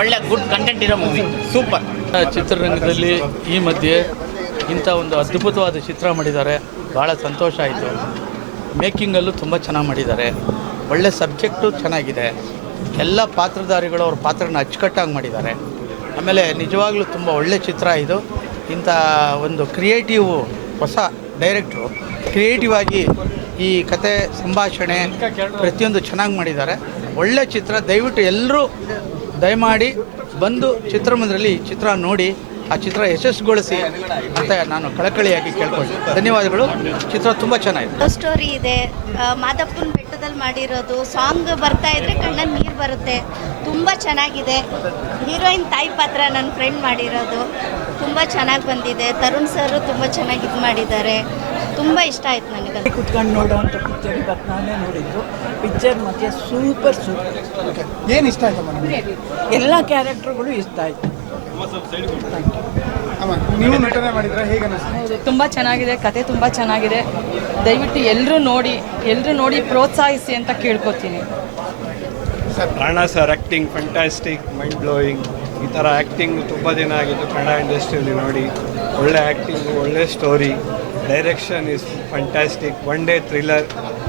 ಒಳ್ಳೆ good content ಇರೋ movie, super. ಚಿತ್ರರಂಗದಲ್ಲಿ ಈ ಮಧ್ಯೆ ಇಂಥ ಒಂದು ಅದ್ಭುತವಾದ ಚಿತ್ರ ಮಾಡಿದ್ದಾರೆ, ಭಾಳ ಸಂತೋಷ ಆಯಿತು. ಮೇಕಿಂಗಲ್ಲೂ ತುಂಬ ಚೆನ್ನಾಗಿ ಮಾಡಿದ್ದಾರೆ, ಒಳ್ಳೆ ಸಬ್ಜೆಕ್ಟು ಚೆನ್ನಾಗಿದೆ, ಎಲ್ಲ ಪಾತ್ರಧಾರಿಗಳು ಅವ್ರ ಪಾತ್ರನ ಅಚ್ಚುಕಟ್ಟಾಗಿ ಮಾಡಿದ್ದಾರೆ. ಆಮೇಲೆ ನಿಜವಾಗ್ಲೂ ತುಂಬ ಒಳ್ಳೆ ಚಿತ್ರ ಇದು. ಇಂಥ ಒಂದು ಕ್ರಿಯೇಟಿವ್ ಹೊಸ ಡೈರೆಕ್ಟ್ರು ಕ್ರಿಯೇಟಿವ್ ಆಗಿ ಈ ಕತೆ ಸಂಭಾಷಣೆ ಪ್ರತಿಯೊಂದು ಚೆನ್ನಾಗಿ ಮಾಡಿದ್ದಾರೆ. ಒಳ್ಳೆ ಚಿತ್ರ. ದಯವಿಟ್ಟು ಎಲ್ಲರೂ ದಯಮಾಡಿ ಬಂದು ಚಿತ್ರಮಂದಿರದಲ್ಲಿ ಚಿತ್ರ ನೋಡಿ ಆ ಚಿತ್ರ ಯಶಸ್ಸುಗೊಳಿಸಿ ಅಂತ ನಾನು ಕಳಕಳಿಯಾಗಿ ಕೇಳ್ಕೊಳ್ತೀನಿ. ಧನ್ಯವಾದಗಳು. ಚಿತ್ರ ತುಂಬ ಚೆನ್ನಾಗಿದೆ. ಲವ್ ಸ್ಟೋರಿ ಇದೆ, ಮಾದಪ್ಪನ ಬೆಟ್ಟದಲ್ಲಿ ಮಾಡಿರೋದು. ಸಾಂಗ್ ಬರ್ತಾ ಇದ್ರೆ ಕಣ್ಣಲ್ಲಿ ನೀರು ಬರುತ್ತೆ. ತುಂಬ ಚೆನ್ನಾಗಿದೆ. ಹೀರೋಯಿನ್ ತಾಯಿ ಪಾತ್ರ ನನ್ನ ಫ್ರೆಂಡ್ ಮಾಡಿರೋದು ತುಂಬ ಚೆನ್ನಾಗಿ ಬಂದಿದೆ. ತರುಣ್ ಸರ್ ತುಂಬ ಚೆನ್ನಾಗಿ ಇದು ಮಾಡಿದ್ದಾರೆ. ತುಂಬ ಇಷ್ಟ ಆಯ್ತು ನನಗೆ. ಕುತ್ಕೊಂಡು ನೋಡೋವಂಥ ಪಿಕ್ಚರ್ ಇವತ್ತು ನಾನೇ ನೋಡಿದ್ದು. ಪಿಕ್ಚರ್ ಮತ್ತು ಸೂಪರ್. ಏನು ಇಷ್ಟ ಆಯ್ತಮ್ಮ ನಿಮಗೆ? ಎಲ್ಲ ಕ್ಯಾರೆಕ್ಟರ್ಗಳು ಇಷ್ಟ ಆಯಿತು. ನೀವು ನಟನೆ ಮಾಡಿದ್ರೆ ಹೇಗೆ ಅನಿಸ್ತು? ತುಂಬ ಚೆನ್ನಾಗಿದೆ, ಕತೆ ತುಂಬ ಚೆನ್ನಾಗಿದೆ. ದಯವಿಟ್ಟು ಎಲ್ಲರೂ ನೋಡಿ ಪ್ರೋತ್ಸಾಹಿಸಿ ಅಂತ ಕೇಳ್ಕೊತೀನಿ. Rana sir acting fantastic, mind blowing. ಈ ಥರ ಆ್ಯಕ್ಟಿಂಗ್ ತುಂಬ ದಿನ ಆಗಿದ್ದು ಕನ್ನಡ ಇಂಡಸ್ಟ್ರಿಯಲ್ಲಿ ನೋಡಿ. ಒಳ್ಳೆ ಆ್ಯಕ್ಟಿಂಗು, ಒಳ್ಳೆ story, direction is fantastic. One day thriller,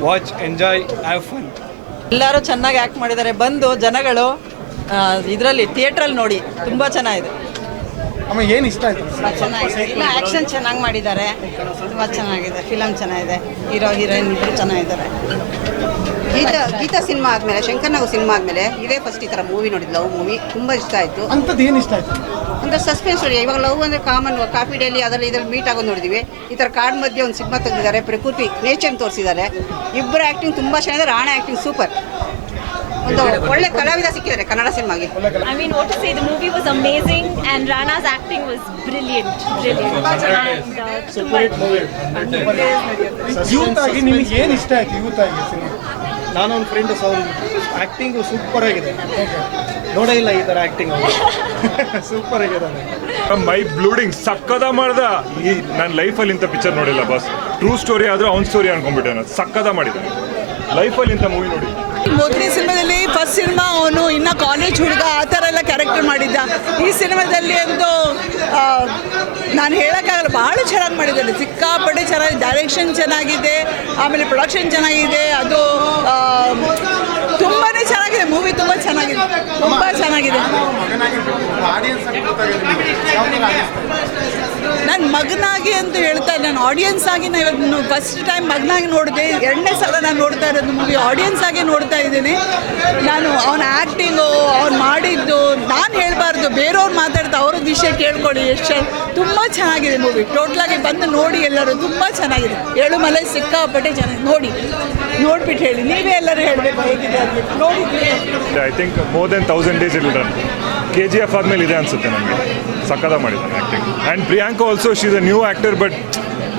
watch, enjoy, have fun. ಎಲ್ಲರೂ ಚೆನ್ನಾಗಿ ಆ್ಯಕ್ಟ್ ಮಾಡಿದ್ದಾರೆ. ಬಂದು ಜನಗಳು ಇದರಲ್ಲಿ ಥಿಯೇಟ್ರಲ್ಲಿ ನೋಡಿ, ತುಂಬ ಚೆನ್ನಾಗಿದೆ. ಅಮ್ಮ ಏನು ಇಷ್ಟ ಆಯ್ತು? ಚೆನ್ನಾಗಿದೆ. ಎಲ್ಲ ಆ್ಯಕ್ಷನ್ ಚೆನ್ನಾಗಿ ಮಾಡಿದ್ದಾರೆ, ತುಂಬ ಚೆನ್ನಾಗಿದೆ. ಫಿಲಮ್ ಚೆನ್ನಾಗಿದೆ, ಹೀರೋ ಹೀರೋಯಿನ್ ಇಬ್ಬರು ಚೆನ್ನಾಗಿದ್ದಾರೆ. ಗೀತಾ ಸಿನಿಮಾ ಆದಮೇಲೆ, ಶಂಕರ್ನಾಗು ಸಿನಿಮಾ ಆದಮೇಲೆ ಇದೇ ಫಸ್ಟ್ ಈ ಥರ ಮೂವಿ ನೋಡಿದ್ದು. ಲವ್ ಮೂವಿ ತುಂಬ ಇಷ್ಟ ಆಯಿತು. ಅಂಥದ್ದು ಏನು ಇಷ್ಟ ಆಯ್ತು? ಅಂದರೆ ಸಸ್ಪೆನ್ಸ್ ನೋಡಿ. ಇವಾಗ ಲವ್ ಅಂದರೆ ಕಾಮನ್, ಕಾಫಿ ಡೇಲಿ ಅದರಲ್ಲಿ ಇದರಲ್ಲಿ ಮೀಟ್ ಆಗೋದು ನೋಡಿದ್ವಿ. ಈ ಥರ ಕಾಡ್ ಮಧ್ಯೆ ಒಂದು ಸಿನಿಮಾ ತೆಗೆದಿದ್ದಾರೆ, ಪ್ರಕೃತಿ ನೇಚರ್ ತೋರಿಸಿದ್ದಾರೆ. ಇಬ್ಬರ ಆ್ಯಕ್ಟಿಂಗ್ ತುಂಬ ಚೆನ್ನಾಗಿದೆ. Rana acting super. ಒಂದು ಒಳ್ಳೆ ಕಲಾವಿದ ಸಿಕ್ಕಿದ್ದಾರೆ ಕನ್ನಡ ಸಿನಿಮಾಗೆ. I mean, what to say, the movie was amazing and Rana's acting was brilliant. Youth ಆಗಿ ನಿಮಗೆ ಏನು ಇಷ್ಟ ಆಯ್ತು? ಯೂತ್ ಆಗಿ ಸಿನಿಮಾ ನಾನು ಒಂದು ಫ್ರೆಂಡ್ ಆ್ಯಕ್ಟಿಂಗು ಸೂಪರ್ ಆಗಿದೆ. ನೋಡೇ ಇಲ್ಲ ಈ ಥರ ಆ್ಯಕ್ಟಿಂಗ್. ಸೂಪರ್ ಆಗಿದೆ. ಮೈ ಬ್ಲೂಡಿಂಗ್ ಸಕ್ಕದ ಮಾಡ್ದ. ಈ ನನ್ನ ಲೈಫಲ್ಲಿ ಇಂಥ ಪಿಕ್ಚರ್ ನೋಡಿಲ್ಲ ಬಾಸ್. ಟ್ರೂ ಸ್ಟೋರಿ ಆದರೂ ಅವ್ನ ಸ್ಟೋರಿ ಅನ್ಕೊಂಡ್ಬಿಟ್ಟೆ. ನಾನು ಸಕ್ಕದ ಮಾಡಿದ್ದಾನೆ ಲೈಫಲ್ಲಿ ಇಂಥ ಮೂವಿ ನೋಡಿ. ಮೊದಲನೇ ಸಿನಿಮಾದಲ್ಲಿ ಫಸ್ಟ್ ಸಿನಿಮಾ ಅವನು ಇನ್ನೂ ಕಾಲೇಜ್ ಹುಡುಗ ಆ ಥರ ಎಲ್ಲ ಕ್ಯಾರೆಕ್ಟರ್ ಮಾಡಿದ್ದ. ಈ ಸಿನಿಮಾದಲ್ಲಿ ಅಂತೂ ನಾನು ಹೇಳೋಕ್ಕಾಗಲ್ಲ, ಭಾಳ ಚೆನ್ನಾಗಿ ಮಾಡಿದ್ದಾರೆ. ಸಿಕ್ಕಾಪಟ್ಟೆ ಚೆನ್ನಾಗಿ, ಡೈರೆಕ್ಷನ್ ಚೆನ್ನಾಗಿದೆ, ಆಮೇಲೆ ಪ್ರೊಡಕ್ಷನ್ ಚೆನ್ನಾಗಿದೆ. ಅದು ತುಂಬಾ ಚೆನ್ನಾಗಿದೆ. ಮೂವಿ ತುಂಬ ಚೆನ್ನಾಗಿದೆ, ತುಂಬ ಚೆನ್ನಾಗಿದೆ. ನಾನು ಮಗನಾಗಿ ಅಂತ ಹೇಳ್ತಾ, ನಾನು ಆಡಿಯನ್ಸ್ ಆಗಿ ನಾನು ಫಸ್ಟ್ ಟೈಮ್ ಮಗನಾಗಿ ನೋಡಿದೆ. 2ನೇ ಸಲ ನಾನು ನೋಡ್ತಾ ಇರೋದು ಮೂವಿ. ಆಡಿಯನ್ಸ್ ಆಗಿ ನೋಡ್ತಾ ಇದ್ದೀನಿ ನಾನು. ಅವನ ಆ್ಯಕ್ಟಿಂಗು, ಅವ್ನು ಮಾಡಿದ್ದು ನಾನು ಹೇಳಬಾರ್ದು, ಬೇರೆಯವ್ರು ಮಾತಾಡ್ತಾ ಅವ್ರದ್ದು ವಿಷಯ ಕೇಳ್ಕೊಳ್ಳಿ. ಎಷ್ಟು ತುಂಬ ಚೆನ್ನಾಗಿದೆ ಮೂವಿ. ಟೋಟ್ಲಾಗಿ ಬಂದು ನೋಡಿ ಎಲ್ಲರೂ. ತುಂಬ ಚೆನ್ನಾಗಿದೆ. ಏಳುಮಲೆ ಸಿಕ್ಕಾಪಟ್ಟೆ ಚೆನ್ನಾಗಿದೆ. ನೋಡ್ಬಿಟ್ಟು ಹೇಳಿ, ನೀವೇ ಎಲ್ಲರೂ ಹೇಳಬೇಕು ಹೇಗಿದೆ ಅಂತ. ನೋಡಿದ್ವಿ. I think more than 1000 days will run. KGF ಆದಮೇಲೆ ಇದೆ ಅನಿಸುತ್ತೆ ನನಗೆ. ಸಕ್ಕದ ಮಾಡಿದ್ದಾನೆ acting. And Priyanka also, she is a new actor but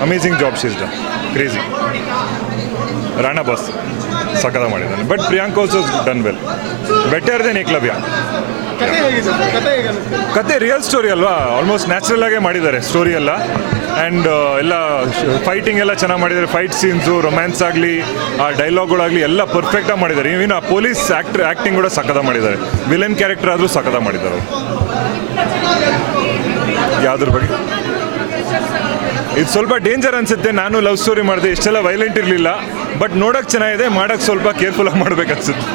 amazing job she is done. Crazy. Rana boss ಸಕ್ಕದ ಮಾಡಿದ್ದಾನೆ, but Priyanka also done well, better than Ekalavya. ಕತೆ ರಿಯಲ್ ಸ್ಟೋರಿ ಅಲ್ವಾ, ಆಲ್ಮೋಸ್ಟ್ ನ್ಯಾಚುರಲ್ ಆಗೇ ಮಾಡಿದ್ದಾರೆ ಸ್ಟೋರಿ ಎಲ್ಲ. ಆ್ಯಂಡ್ ಎಲ್ಲ ಫೈಟಿಂಗ್ ಎಲ್ಲ ಚೆನ್ನಾಗಿ ಮಾಡಿದ್ದಾರೆ. ಫೈಟ್ ಸೀನ್ಸು, ರೊಮ್ಯಾನ್ಸ್ ಆಗಲಿ, ಆ ಡೈಲಾಗ್ಗಳಾಗಲಿ ಎಲ್ಲ ಪರ್ಫೆಕ್ಟಾಗಿ ಮಾಡಿದ್ದಾರೆ. ಇನ್ನು ಆ ಪೊಲೀಸ್ ಆ್ಯಕ್ಟಿಂಗ್ ಕೂಡ ಸಕ್ಕದ ಮಾಡಿದ್ದಾರೆ. ವಿಲನ್ ಕ್ಯಾರೆಕ್ಟರ್ ಆದರೂ ಸಕ್ಕದ ಮಾಡಿದ್ದಾರೆ ಅವರು. ಯಾವುದ್ರ ಬಗ್ಗೆ ಇದು ಸ್ವಲ್ಪ ಡೇಂಜರ್ ಅನಿಸುತ್ತೆ. ನಾನು ಲವ್ ಸ್ಟೋರಿ ಮಾಡಿದೆ, ಇಷ್ಟೆಲ್ಲ ವೈಲೆಂಟ್ ಇರಲಿಲ್ಲ, ಬಟ್ ನೋಡೋಕ್ಕೆ ಚೆನ್ನಾಗಿದೆ. ಮಾಡೋಕ್ಕೆ ಸ್ವಲ್ಪ ಕೇರ್ಫುಲ್ಲಾಗಿ ಮಾಡ್ಬೇಕು ಅನ್ಸುತ್ತೆ.